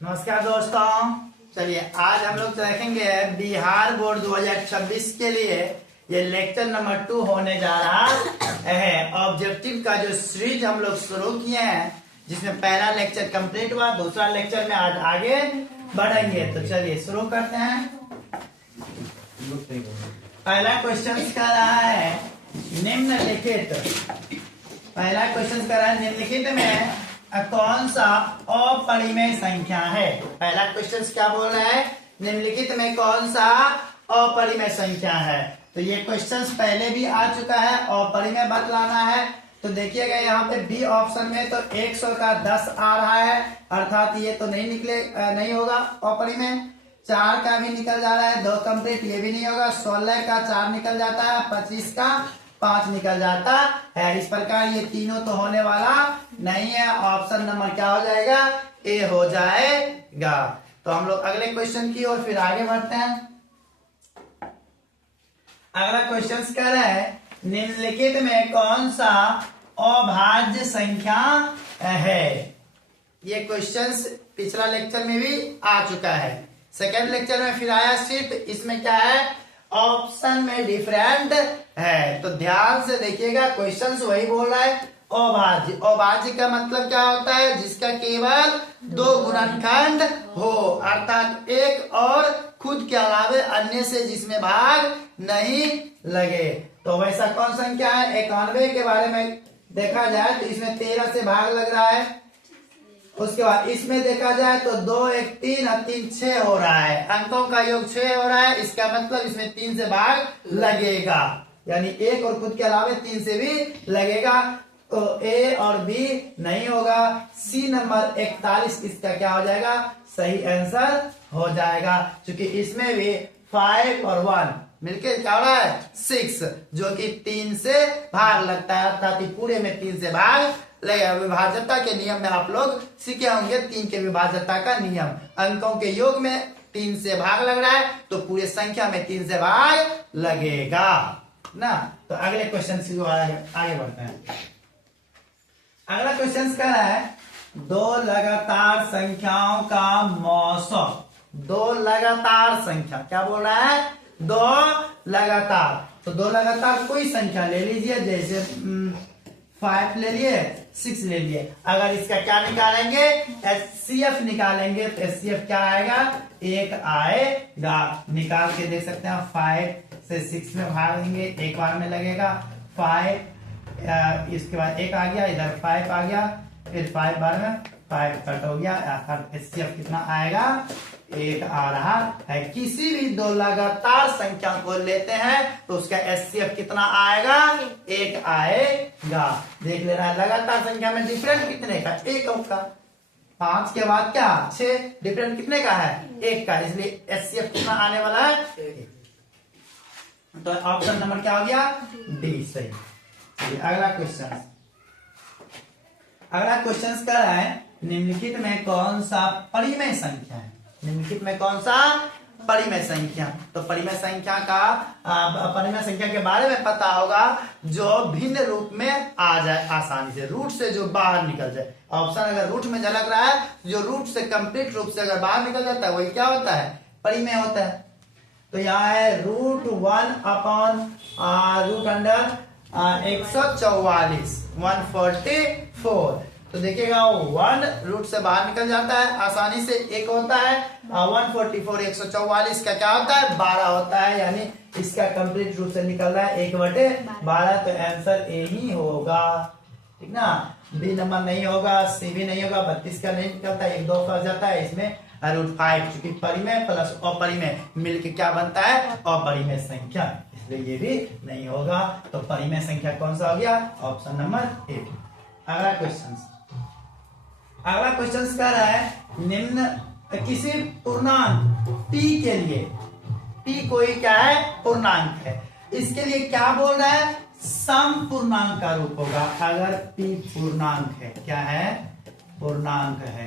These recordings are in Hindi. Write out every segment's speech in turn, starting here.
नमस्कार दोस्तों, चलिए आज हम लोग देखेंगे बिहार बोर्ड 2026 के लिए ये लेक्चर नंबर 2 होने जा रहा है। ऑब्जेक्टिव का जो सीरीज हम लोग शुरू किए हैं, जिसमें पहला लेक्चर कंप्लीट हुआ, दूसरा लेक्चर में आज आगे बढ़ेंगे। तो चलिए शुरू करते हैं। पहला क्वेश्चन कर रहा है निम्नलिखित। पहला क्वेश्चन कर रहा है निम्नलिखित में कौन सा अपरिमेय संख्या है। पहला क्वेश्चन क्या बोल रहा है, निम्नलिखित में कौन सा अपरिमेय संख्या है। तो ये क्वेश्चन पहले भी आ चुका है, अपरिमेय बतलाना है। तो देखिएगा यहाँ पे बी ऑप्शन में तो 100 का 10 आ रहा है, अर्थात ये तो नहीं होगा अपरिमेय। 4 का भी निकल जा रहा है, 2 कंप्लीट, ये भी नहीं होगा। 16 का 4 निकल जाता है, 25 का 5 निकल जाता है। इस प्रकार ये तीनों तो होने वाला नहीं है। ऑप्शन नंबर क्या हो जाएगा, ए हो जाएगा। तो हम लोग अगले क्वेश्चन की ओर फिर आगे बढ़ते हैं। अगला क्वेश्चन कह रहा है निम्नलिखित में कौन सा अभाज्य संख्या है। ये क्वेश्चन पिछला लेक्चर में भी आ चुका है, सेकेंड लेक्चर में फिर आया। सिर्फ इसमें क्या है, ऑप्शन में डिफरेंट है। तो ध्यान से देखिएगा, क्वेश्चन वही बोल रहा है अभाज्य। अभाज्य का मतलब क्या होता है, जिसका केवल 2 गुणनखंड हो, अर्थात एक और खुद के अलावे अन्य से जिसमें भाग नहीं लगे। तो वैसा कौन संख्या है। 91 के बारे में देखा जाए तो इसमें 13 से भाग लग रहा है। उसके बाद इसमें देखा जाए तो 2 1 3 और 3 6 हो रहा है, अंकों का योग 6 हो रहा है। इसका मतलब इसमें 3 से भाग लगेगा, यानी एक और खुद के अलावे 3 से भी लगेगा। तो ए और बी नहीं होगा। सी नंबर 41 इसका क्या हो जाएगा, सही आंसर हो जाएगा। क्योंकि इसमें भी 5 और 1 मिलकर क्या हो रहा है 6, जो कि 3 से भाग लगता है, अर्थात पूरे में 3 से भाग लगेगा। विभाज्यता के नियम में आप लोग सीखे होंगे 3 के विभाज्यता का नियम। अंकों के योग में 3 से भाग लग रहा है तो पूरे संख्या में 3 से भाग लगेगा ना। तो अगले क्वेश्चन से आगे बढ़ते हैं। अगला क्वेश्चन क्या है, 2 लगातार संख्याओं का मौसम। 2 लगातार संख्या क्या बोल रहा है, 2 लगातार। तो 2 लगातार कोई संख्या ले लीजिए, जैसे 5 ले लिए, 6 ले लिए। अगर इसका क्या निकालेंगे, एचसीएफ निकालेंगे तो एचसीएफ क्या आएगा, 1 आएगा। निकाल के देख सकते हैं, 5 से 6 में भागेंगे, एक बार में लगेगा 5। इसके बाद 1 आ गया, इधर 5 आ गया, फिर 5 बार में 5 कट हो गया। एचसीएफ कितना आएगा, 1 आ रहा है। किसी भी 2 लगातार संख्या को लेते हैं तो उसका एचसीएफ कितना आएगा, 1 आएगा। देख लेना, लगातार संख्या में डिफरेंट कितने का, 1 का। 5 के बाद क्या 6, डिफरेंट कितने का है, 1 का, इसलिए एचसीएफ कितना आने वाला है, 1। तो ऑप्शन नंबर क्या हो गया, डी सही। अगला क्वेश्चन कर रहा है निम्नलिखित में कौन सा परिमेय संख्या है। निम्नलिखित में कौन सा परिमेय संख्या। तो परिमेय संख्या के बारे में पता होगा, जो भिन्न रूप में आ जाए आसानी से, रूट से जो बाहर निकल जाए। ऑप्शन अगर रूट में झलक रहा है, जो रूट से कंप्लीट रूप से अगर बाहर निकल जाता है वही क्या होता है, परिमेय होता है। तो यहाँ है √1 अपॉन √144 144। तो देखिएगा 1 रूट से बाहर निकल जाता है आसानी से, 1 होता है। 144 144 का क्या होता है, 12 होता है, यानी इसका कंप्लीट रूप से निकल रहा है 1/12। तो आंसर ए ही होगा, ठीक ना। बी नंबर नहीं होगा, सी भी नहीं होगा, 32 का नहीं निकलता, 1 2 फंस जाता है इसमें। √5 चूंकि परिमेय प्लस अपरिमेय मिलके क्या बनता है, अपरिमेय संख्या, इसलिए ये भी नहीं होगा। तो परिमेय संख्या कौन सा हो गया, ऑप्शन नंबर ए। अगला क्वेश्चन कह रहा है निम्न किसी पूर्णांक p के लिए, p कोई क्या है, पूर्णांक है, इसके लिए क्या बोल रहा है, सम पूर्णांक का रूप होगा। अगर p पूर्णांक है, क्या है, पूर्णांक है,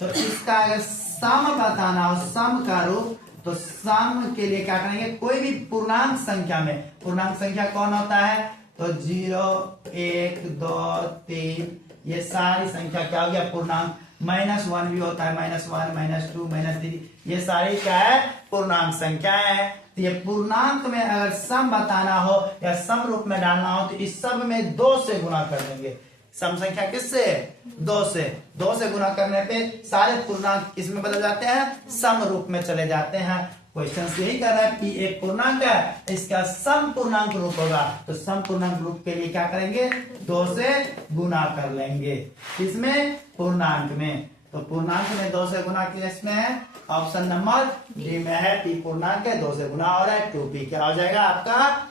तो इसका अगर सम बताना हो, सम का रूप, तो सम के लिए क्या करेंगे, कोई भी पूर्णांक संख्या में, पूर्णांक संख्या कौन होता है, तो 0 1 2 3 ये सारी संख्या क्या हो गया, पूर्णांक। -1 भी होता है, -1, -2, -3, ये सारी क्या है, पूर्णांक संख्याएं है। तो ये पूर्णांक में अगर सम बताना हो या सम रूप में डालना हो तो इस सब में 2 से गुणा कर देंगे। सम संख्या किससे, 2 से। 2 से गुणा करने पे सारे पूर्णांक किसमें बदल जाते हैं, सम रूप में चले जाते हैं। क्वेश्चन यही कर रहा है कि एक पूर्णांक है, इसका सम पूर्णांक रूप होगा, तो सम पूर्णांक रूप के लिए क्या करेंगे, 2 से गुणा कर लेंगे। किसमें, पूर्णांक में। तो पूर्णांक में 2 से गुणा किसमें है, ऑप्शन नंबर डी में है। पी पूर्णांक है, 2 से गुणा हो रहा है, 2p क्या हो जाएगा, आपका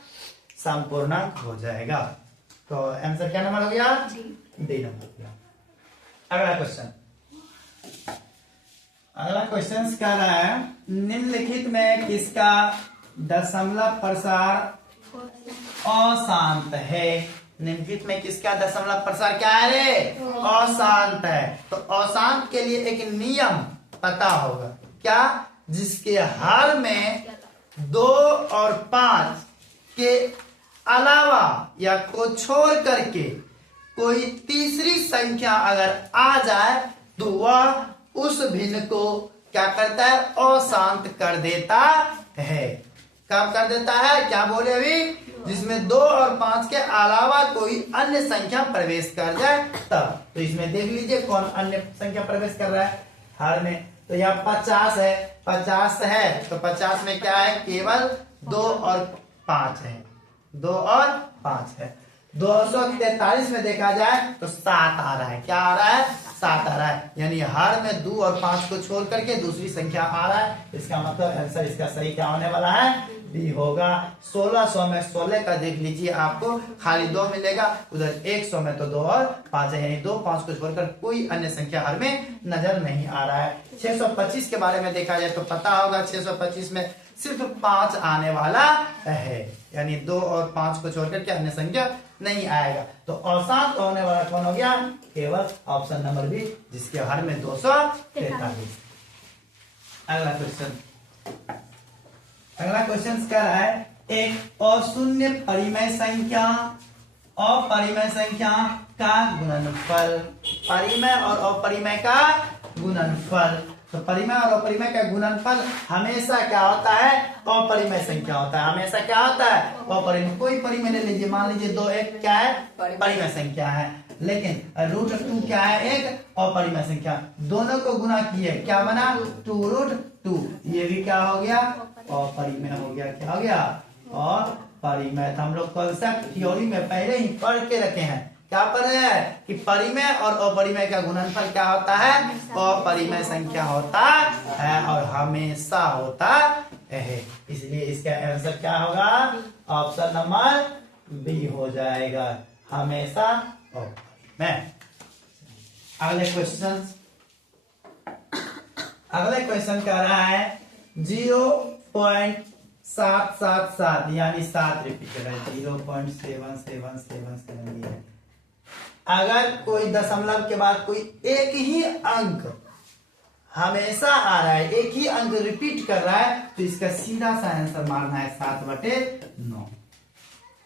सम पूर्णांक हो जाएगा। तो आंसर क्या नंबर हो गया, डी नंबर हो गया। अगला क्वेश्चन, अगला क्वेश्चन कह रहा है निम्नलिखित में किसका दशमलव प्रसार अशांत है। निम्नलिखित में किसका दशमलव प्रसार क्या है रे, अशांत है। तो अशांत के लिए एक नियम पता होगा, क्या, जिसके हर में 2 और 5 के अलावा या को छोड़ करके कोई तीसरी संख्या अगर आ जाए तो वह उस भिन्न को क्या करता है, अशांत कर देता है। कब कर देता है, क्या बोले अभी, जिसमें 2 और 5 के अलावा कोई अन्य संख्या प्रवेश कर जाए तब। तो इसमें देख लीजिए कौन अन्य संख्या प्रवेश कर रहा है हर में। तो यहाँ 50 है, 50 है तो 50 में क्या है, केवल 2 और 5 है, 2 और 5 है। 243 में देखा जाए तो 7 आ रहा है, क्या आ रहा है, 7 आ रहा है। यानी हर में 2 और 5 को छोड़ करके दूसरी संख्या आ रहा है। इसका मतलब आंसर इसका सही क्या होने वाला है, बी होगा। 1600 में 16 का देख लीजिए, आपको खाली 2 मिलेगा, उधर 100 में तो 2 और 5 है, यानी 2 5 को छोड़कर कोई अन्य संख्या हर में नजर नहीं आ रहा है। 625 के बारे में देखा जाए तो पता होगा 625 में सिर्फ 5 आने वाला है, यानी 2 और 5 को छोड़कर के अन्य संख्या नहीं आएगा। तो अशांत होने वाला कौन हो गया, केवल ऑप्शन नंबर बी, जिसके हर में 243। अगला क्वेश्चन, अगला क्वेश्चन क्या रहा है, एक अशून्य परिमेय संख्या अपरिमेय संख्या का गुणनफल, परिमेय और अपरिमेय का गुणनफल। तो परिमेय और अपरिमेय का गुणनफल हमेशा क्या होता है, अपरिमेय संख्या होता है। हमेशा क्या होता है, अपरिमेय। कोई परिमेय ले लीजिए, मान लीजिए 2 1 क्या है, परिमेय संख्या है, लेकिन √2 क्या है, एक अपरिमेय संख्या। दोनों को गुणा किए, क्या बना, 2√2। ये भी क्या हो गया, अपरिमेय हो गया। क्या हो गया, अपरिमेय। हम लोग कॉन्सेप्ट थ्योरी में पहले ही पढ़ के रखे हैं, क्या पढ़ रहे हैं कि परिमेय और अपरिमेय का गुणनफल क्या होता है, अपरिमेय संख्या होता है और हमेशा होता है। इसलिए इसका आंसर क्या होगा, ऑप्शन नंबर बी हो जाएगा, हमेशा अपरिमेय। अगले क्वेश्चन, अगले क्वेश्चन कह रहा है 0.777 यानी 7 रिपीट है, 0.7777 है। अगर कोई दशमलव के बाद कोई एक ही अंक हमेशा आ रहा है, एक ही अंक रिपीट कर रहा है, तो इसका सीधा सा आंसर मारना है 7/9।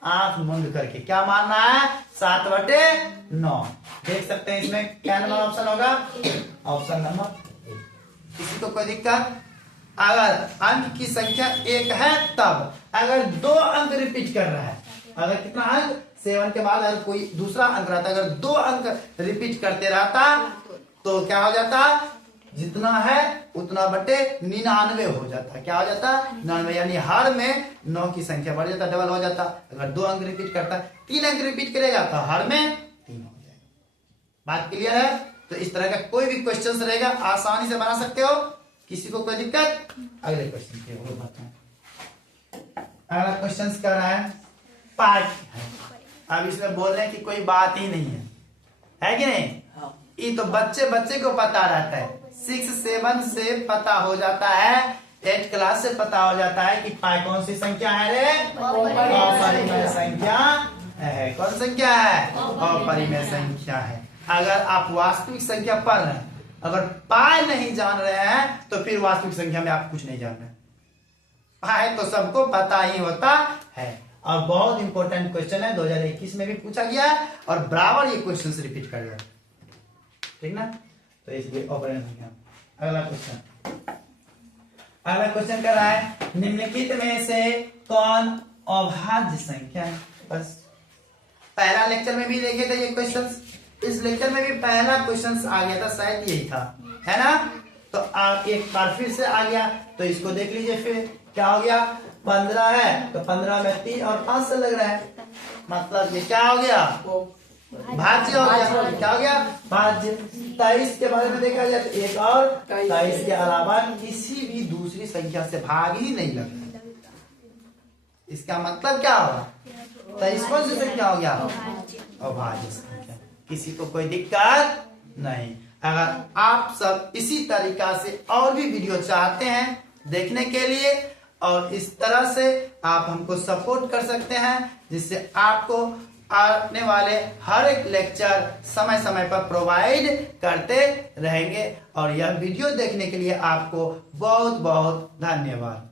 आंख मूंद करके क्या मारना है, 7/9। देख सकते हैं इसमें क्या नंबर ऑप्शन होगा, ऑप्शन नंबर। किसी को कोई दिक्कत, अगर अंक की संख्या 1 है तब, अगर 2 अंक रिपीट कर रहा है, अगर कितना अंक 7 के बाद अगर कोई दूसरा अंक रहता, अगर 2 अंक रिपीट करते रहता तो क्या हो जाता, जितना है उतना बटे 99 हो जाता। क्या हो जाता, 99, यानी हर में 9 की संख्या बढ़ जाता, डबल हो जाता। अगर 2 अंक रिपीट करता, 3 अंक रिपीट करेगा तो हर में 3 हो जाएगा। बात क्लियर है। तो इस तरह का कोई भी क्वेश्चन रहेगा आसानी से बना सकते हो, किसी को कोई दिक्कत। अगले क्वेश्चन के वो बताएं। अगला क्वेश्चन कर रहा है पार्ट है। अब इसमें बोल रहे हैं कि कोई बात ही नहीं है कि नहीं, ये तो बच्चे बच्चे को पता रहता है, 6 7 से पता हो जाता है, 8 क्लास से पता हो जाता है कि पाई कौन सी संख्या है रे, अपरिमेय संख्या है। कौन संख्या है, अपरिमेय संख्या है। अगर आप वास्तविक संख्या पढ़ रहे हैं, अगर पाई नहीं जान रहे हैं तो फिर वास्तविक संख्या में आप कुछ नहीं जान रहे। पाई तो सबको पता ही होता है। और बहुत इंपॉर्टेंट क्वेश्चन है, 2021 में भी पूछा गया है और बराबर ये क्वेश्चन रिपीट कर गया, ठीक ना। तो इसलिए ऑपरेंड संख्या। अगला क्वेश्चन कर रहा है निम्नलिखित में से कौन अभाज्य संख्या है। बस पहला लेक्चर में भी देखे थे ये क्वेश्चंस, इस लेक्चर में भी पहला क्वेश्चंस आ गया था, शायद यही था, है ना। तो आप एक बार फिर से आ गया, तो इसको देख लीजिए। फिर क्या हो गया, 15 है तो 15 में 3 और 5 से लग रहा है, मतलब ये क्या हो गया, भाज्य हो गया। क्या हो गया, भाज्य। 23 के बारे में देखा जाए तो एक और 23 के अलावा किसी भी दूसरी संख्या से भाग ही नहीं लगता। इसका मतलब क्या होगा, 23 कौन सी संख्या हो गया, अभाज्य संख्या। किसी को कोई दिक्कत नहीं। अगर आप सब इसी तरीका से और भी वीडियो चाहते हैं देखने के लिए, और इस तरह से आप हमको सपोर्ट कर सकते हैं, जिससे आपको आने वाले हर एक लेक्चर समय समय पर प्रोवाइड करते रहेंगे। और यह वीडियो देखने के लिए आपको बहुत बहुत धन्यवाद।